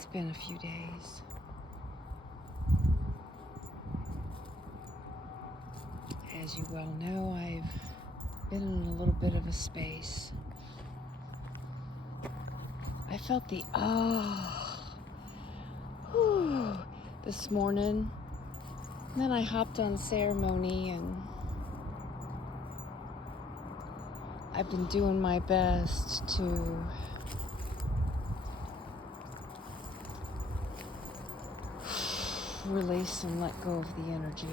It's been a few days. As you well know, I've been in a little bit of a space. I felt the this morning. And then I hopped on ceremony, and I've been doing my best to release and let go of the energy.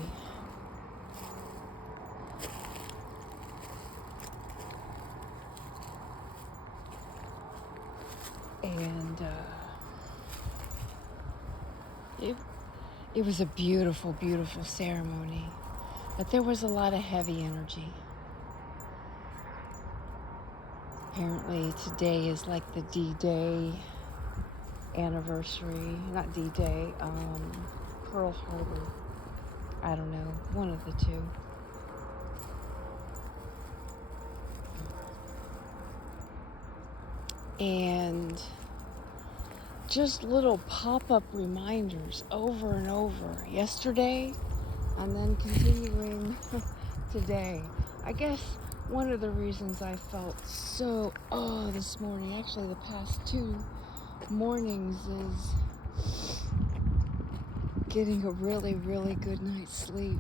And it was a beautiful, beautiful ceremony, but there was a lot of heavy energy. Apparently today is like the D-Day anniversary, not D-Day, Pearl Harbor. I don't know, one of the two. And just little pop-up reminders over and over yesterday, and then continuing today. I guess one of the reasons I felt so this morning, actually the past 2 mornings, is getting a really, really good night's sleep.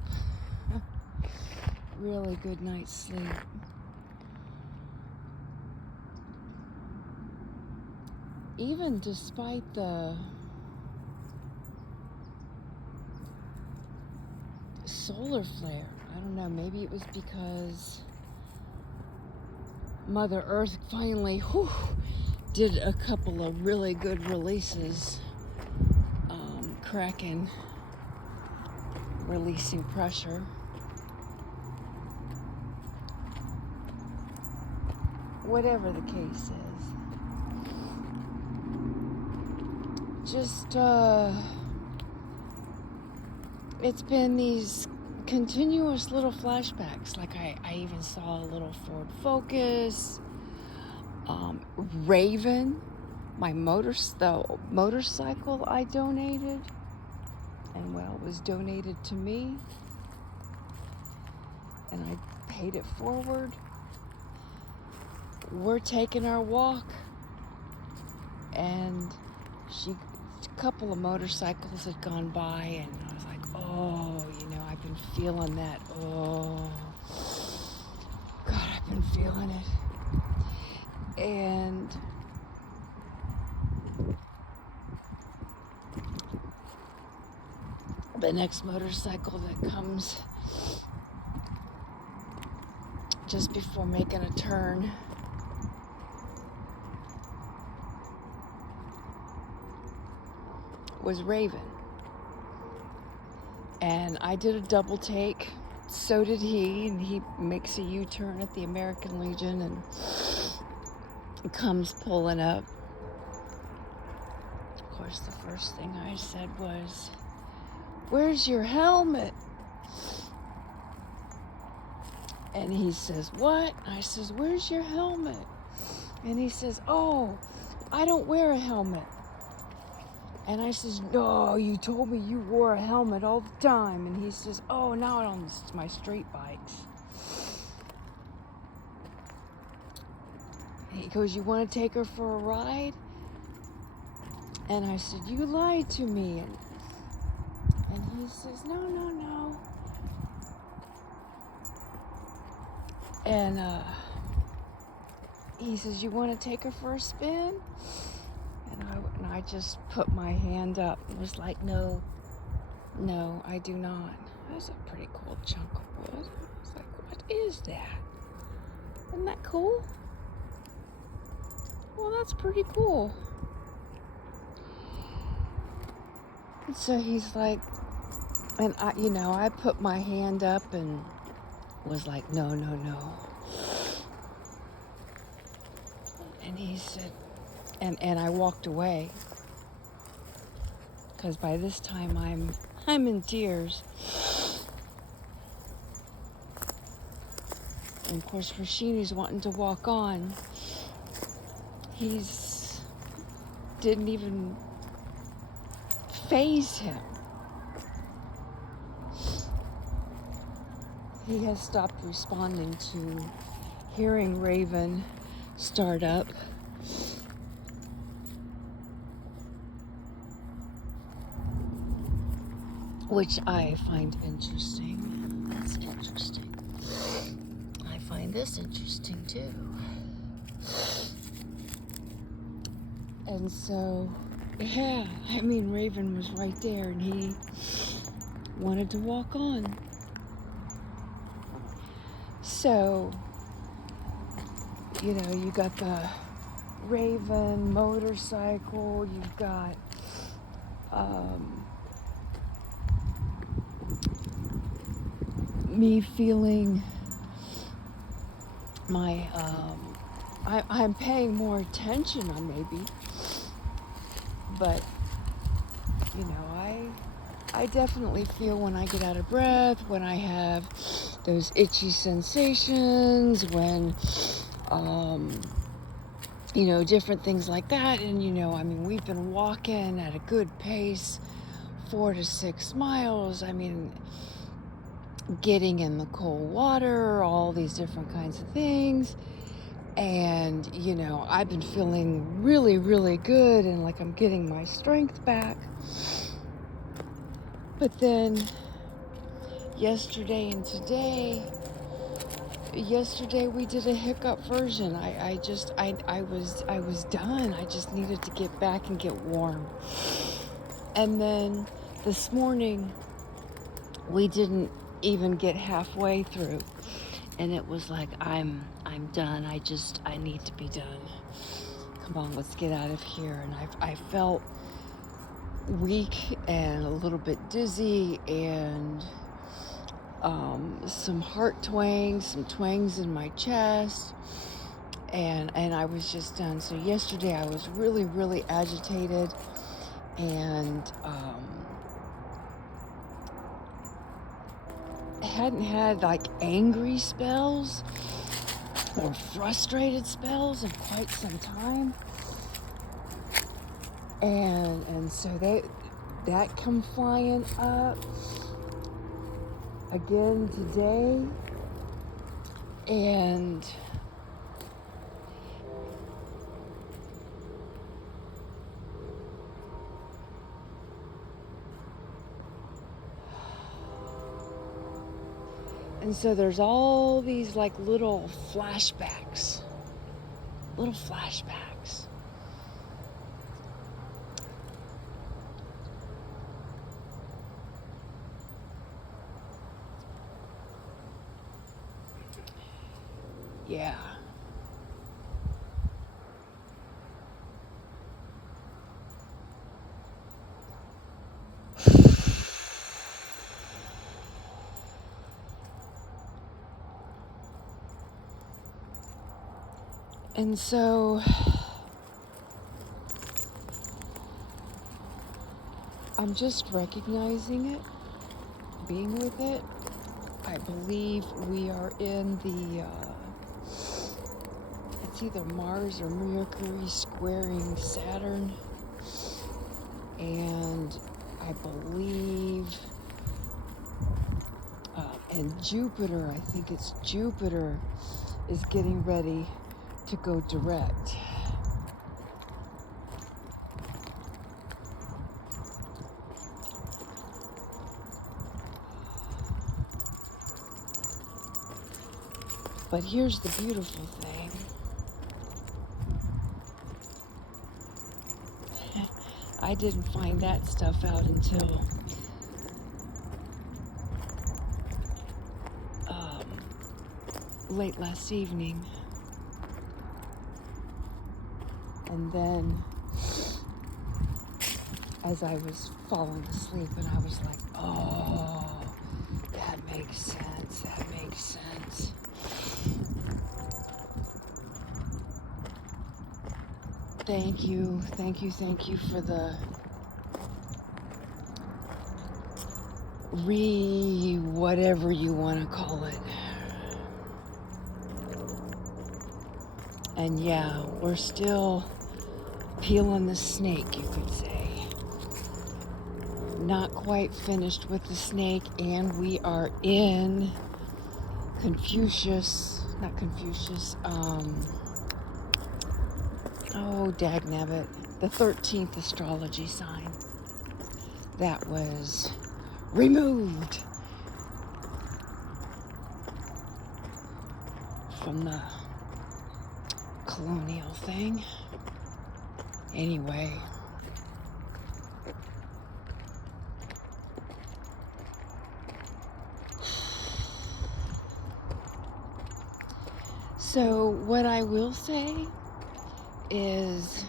Really good night's sleep. Even despite the solar flare, I don't know, maybe it was because Mother Earth finally did a couple of really good releases, cracking, releasing pressure. Whatever the case is. Just, it's been these continuous little flashbacks. Like I even saw a little Ford Focus, Raven, the motorcycle I donated, and well, it was donated to me, and I paid it forward. We're taking our walk, and a couple of motorcycles had gone by, and I was like, I've been feeling that. Oh, God, I've been feeling it. And the next motorcycle that comes just before making a turn was Raven. And I did a double take, so did he, and he makes a U-turn at the American Legion and comes pulling up. Of course, the first thing I said was, "Where's your helmet?" And he says, "What?" I says, "Where's your helmet?" And he says, "Oh, I don't wear a helmet." And I says, "No, you told me you wore a helmet all the time." And he says, "Oh, not on my street bikes." And he goes, "You want to take her for a ride?" And I said, "You lied to me." And he says, "No, no, no." And he says, "You want to take her for a spin?" And I just put my hand up and was like, no, I do not. That was a pretty cool chunk of wood. I was like, what is that? Isn't that cool? Well, that's pretty cool. And so he's like, and I put my hand up and was like, no. And he said, and I walked away, because by this time I'm in tears. And of course, Rashini's wanting to walk on. He's didn't even faze him. He has stopped responding to hearing Raven start up. Which I find interesting. That's interesting. I find this interesting too. And so, yeah, I mean, Raven was right there and he wanted to walk on. So, you know, you got the Raven motorcycle, you've got, me feeling my, I'm paying more attention on maybe, but, you know, I definitely feel when I get out of breath, when I have those itchy sensations, when, you know, different things like that. And, you know, I mean, we've been walking at a good pace, 4 to 6 miles. I mean, getting in the cold water, all these different kinds of things. And, you know, I've been feeling really, really good and like I'm getting my strength back. But then yesterday and today, yesterday we did a hiccup version. I was done. I just needed to get back and get warm. And then this morning we didn't even get halfway through. And it was like, I'm done. I need to be done. Come on, let's get out of here. And I felt weak and a little bit dizzy and some heart twangs, some twangs in my chest. And I was just done. So yesterday I was really, really agitated and hadn't had like angry spells or frustrated spells in quite some time. And so that come flying up again today. And so there's all these like little flashbacks. Yeah. And so I'm just recognizing it, being with it. I believe we are in the, it's either Mars or Mercury squaring Saturn. And I believe, and Jupiter, I think it's Jupiter, is getting ready to go direct. But here's the beautiful thing. I didn't find that stuff out until late last evening. And then as I was falling asleep, and I was like, oh, that makes sense. Thank you for the whatever you want to call it. And yeah, we're still peeling the snake, you could say. not quite finished with the snake, and we are in oh, dagnabbit, the 13th astrology sign that was removed from the colonial thing. Anyway, so what I will say is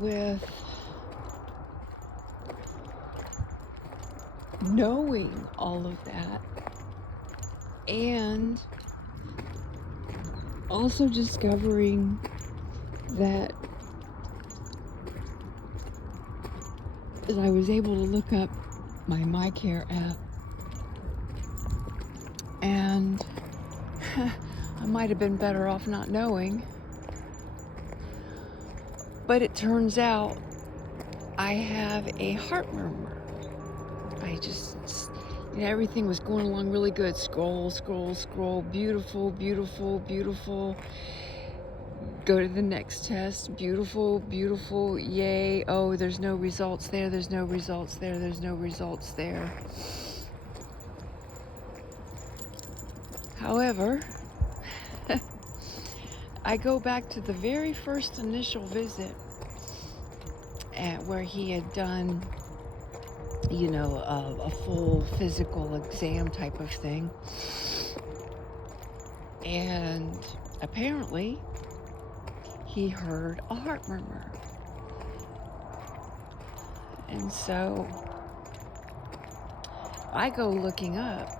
with knowing all of that and also discovering that as I was able to look up my MyCare app, and I might have been better off not knowing, but it turns out I have a heart murmur. Everything was going along really good. Scroll, scroll, scroll. Beautiful, beautiful, beautiful. Go to the next test. Beautiful, beautiful. Yay. Oh, there's no results there. There's no results there. There's no results there. However, I go back to the very first initial visit where he had done, a full physical exam type of thing. And apparently, he heard a heart murmur. And so, I go looking up.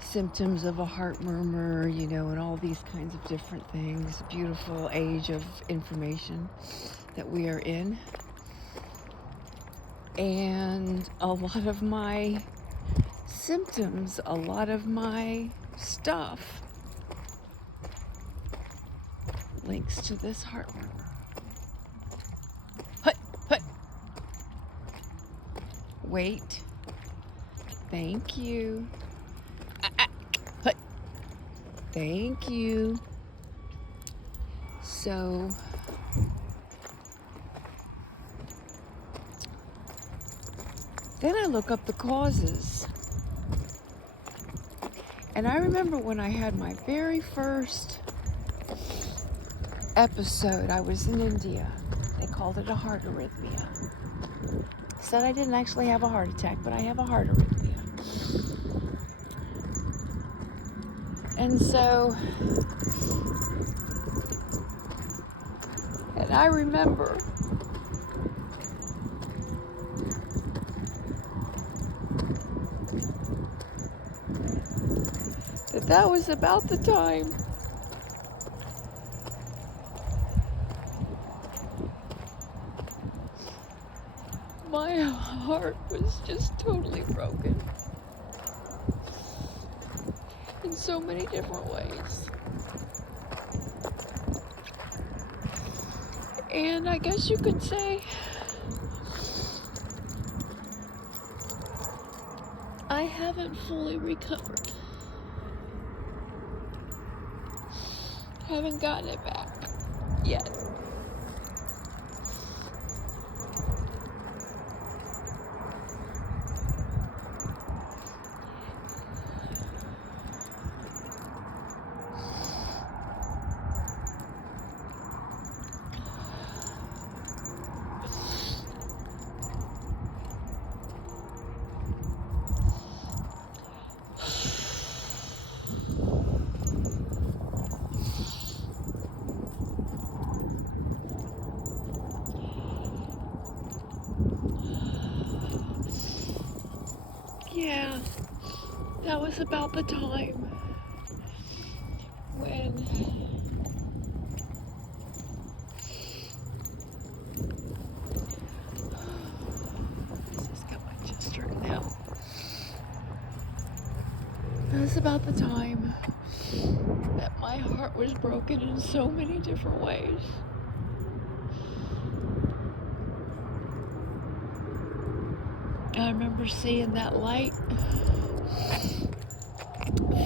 Symptoms of a heart murmur, and all these kinds of different things. Beautiful age of information that we are in. And a lot of my symptoms, a lot of my stuff links to this heart murmur. Wait. Thank you. Thank you. So, then I look up the causes. And I remember when I had my very first episode, I was in India. They called it a heart arrhythmia. Said I didn't actually have a heart attack, but I have a heart arrhythmia. And so, and I remember that was about the time my heart was just totally broken in so many different ways. And I guess you could say I haven't fully recovered. Haven't gotten it back yet. Yeah, that was about the time when this has got my chest hurting now. about the time that my heart was broken in so many different ways. I remember seeing that light,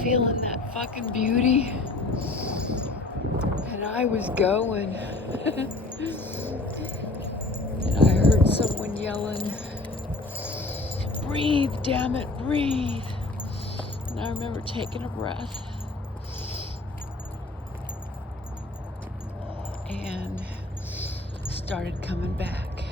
feeling that fucking beauty, and I was going. And I heard someone yelling, "Breathe, damn it, breathe." And I remember taking a breath and started coming back.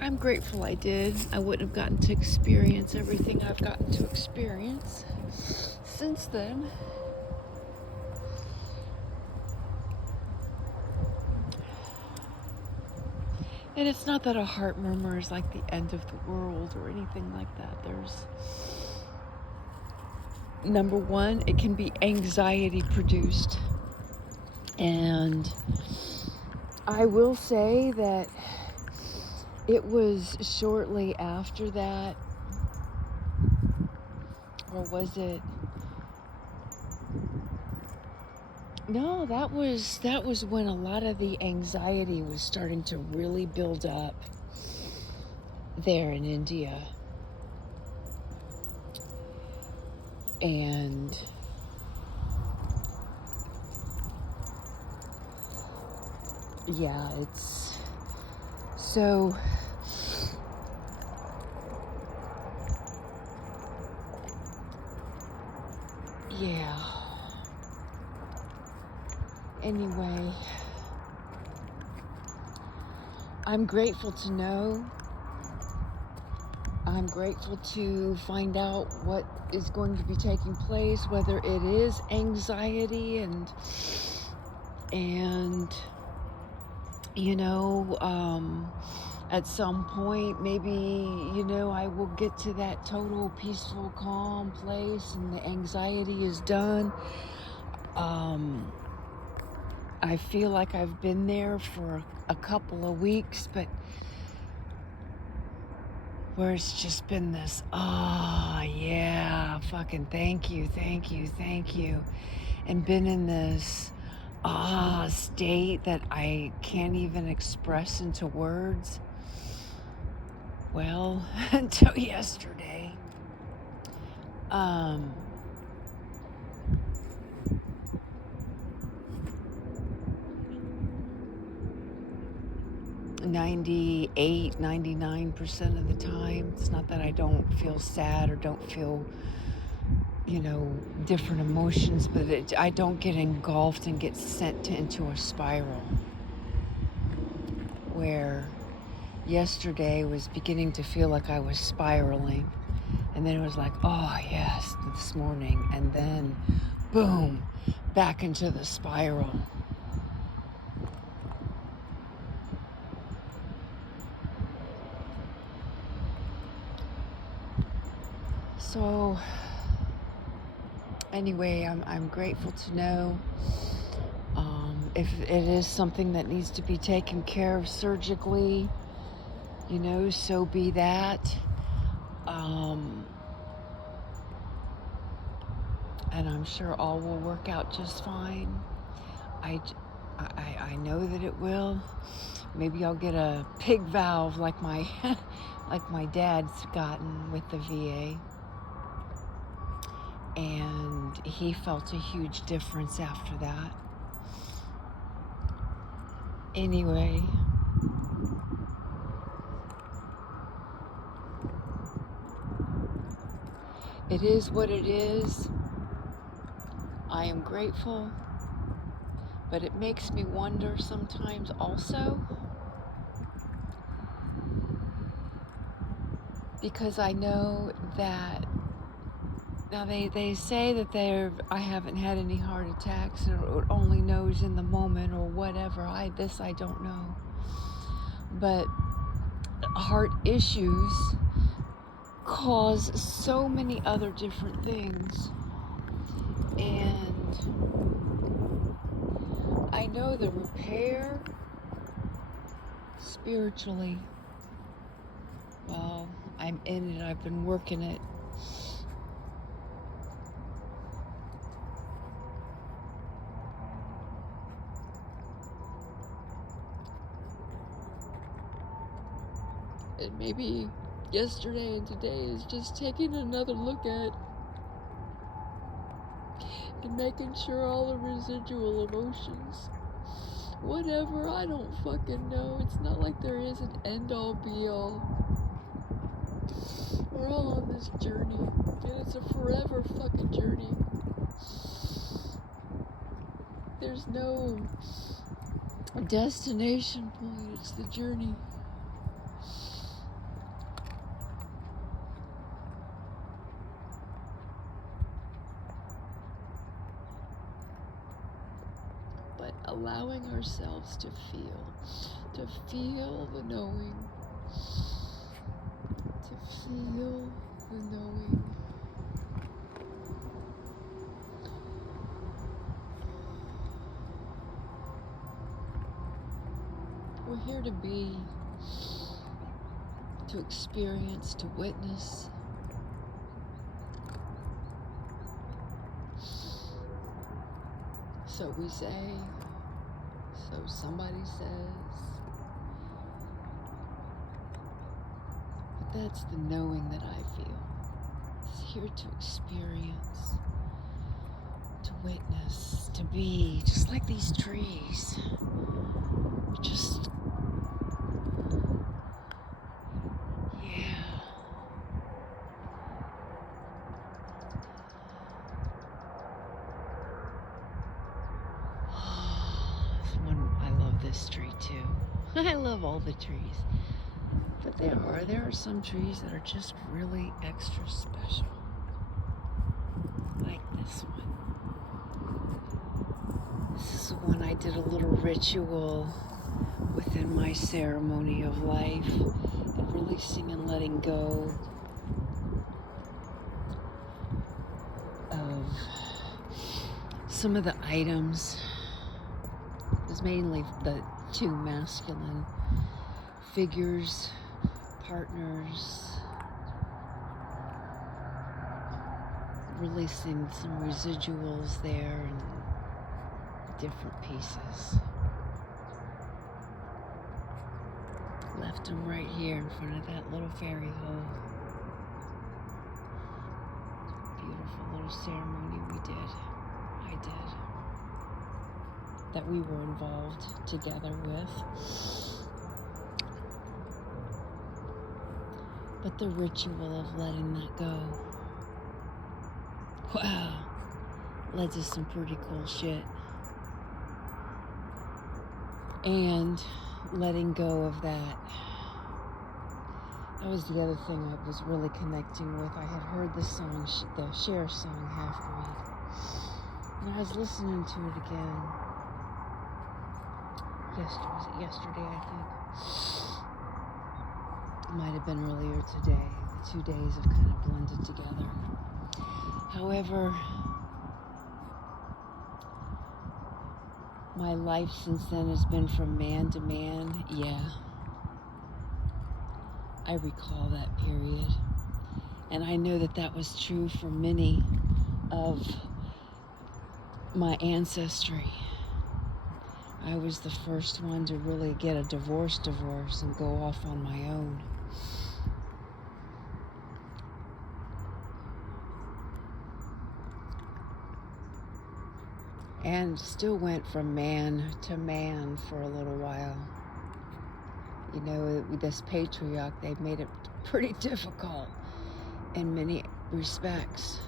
I'm grateful I did. I wouldn't have gotten to experience everything I've gotten to experience since then. And it's not that a heart murmur is like the end of the world or anything like that. There's, number one, it can be anxiety produced. And I will say that it was shortly after that, or was it? No, that was when a lot of the anxiety was starting to really build up there in India. And yeah, it's so yeah. Anyway, I'm grateful to know. I'm grateful to find out what is going to be taking place, whether it is anxiety and you know, at some point, maybe, you know, I will get to that total peaceful, calm place and the anxiety is done. I feel like I've been there for a couple of weeks, but where it's just been this, yeah, fucking thank you, and been in this state that I can't even express into words. Well, until yesterday. 99% of the time. It's not that I don't feel sad or don't feel, you know, different emotions, but I don't get engulfed and get sent into a spiral where yesterday was beginning to feel like I was spiraling, and then it was like, oh yes, this morning, and then boom, back into the spiral. So anyway, I'm grateful to know if it is something that needs to be taken care of surgically, you know, so be that. And I'm sure all will work out just fine. I know that it will. Maybe I'll get a pig valve like my like my dad's gotten with the VA. And he felt a huge difference after that. Anyway, it is what it is. I am grateful, but it makes me wonder sometimes also, because I know that now they say that I haven't had any heart attacks, or only knows in the moment or whatever. I don't know. But heart issues cause so many other different things. And I know the repair spiritually Well, I'm in it. I've been working it. And maybe yesterday and today is just taking another look at and making sure all the residual emotions, whatever, I don't fucking know. It's not like there is an end-all be-all. We're all on this journey, and it's a forever fucking journey. There's no destination point, it's the journey. But allowing ourselves to feel the knowing, to feel the knowing. We're here to be, to experience, to witness. So we say, so somebody says. But that's the knowing that I feel. It's here to experience, to witness, to be, just like these trees. Just, yeah. I love this tree too. I love all the trees. But there are some trees that are just really extra special. Like this one. This is the one I did a little ritual within my ceremony of life and releasing and letting go of some of the items. It was mainly the two masculine figures, partners, releasing some residuals there and different pieces. Left them right here in front of that little fairy hole. Beautiful little ceremony we did. I did. That we were involved together with. But the ritual of letting that go, wow, led to some pretty cool shit. And letting go of that was the other thing I was really connecting with. I had heard the song, the Cher song, Half Breed, and I was listening to it again. Yesterday, I think. It might have been earlier today. The 2 days have kind of blended together. However, my life since then has been from man to man. Yeah. I recall that period. And I know that that was true for many of my ancestry. I was the first one to really get a divorce and go off on my own. And still went from man to man for a little while. You know, this patriarch, they've made it pretty difficult in many respects.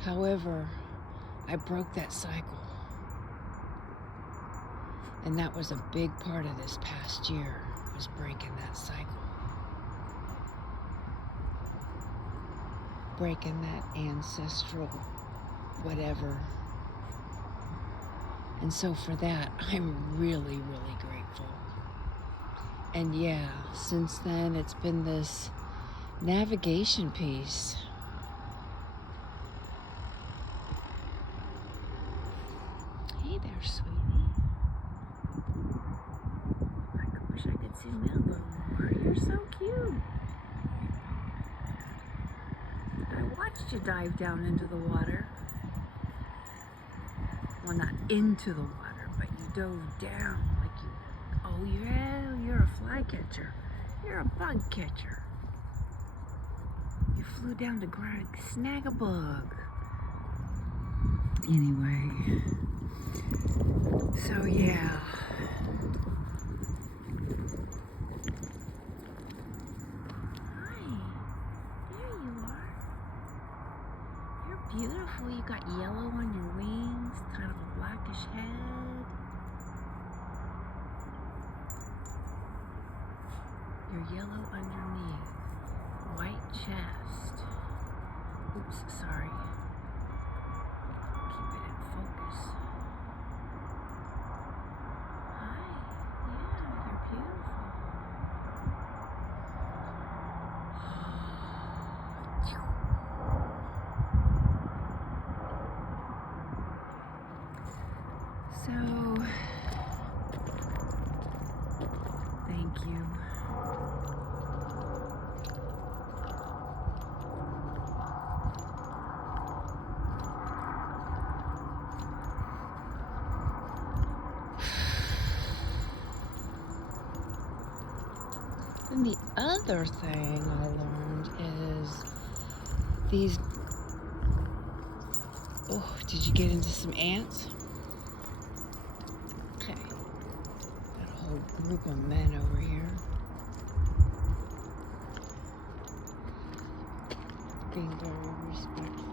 However, I broke that cycle. And that was a big part of this past year, was breaking that cycle. Breaking that ancestral whatever. And so for that, I'm really, really grateful. And yeah, since then, it's been this navigation piece. Hey there, sweetie. I wish I could see Mel a little more. You're so cute. you dive down into the water. Well, not into the water, but you dove down like you, oh yeah, you're a fly catcher. You're a bug catcher. You flew down to snag a bug. Anyway, so yeah. Hi, there you are. You're beautiful. You got yellow on your wings, kind of a blackish head. You're yellow underneath, white chest. Oops, sorry. Keep it in focus. Hi, yeah, you're beautiful. So, thank you. And the other thing I learned is these, oh, did you get into some ants? Okay. Got a whole group of men over here. Being very respectful.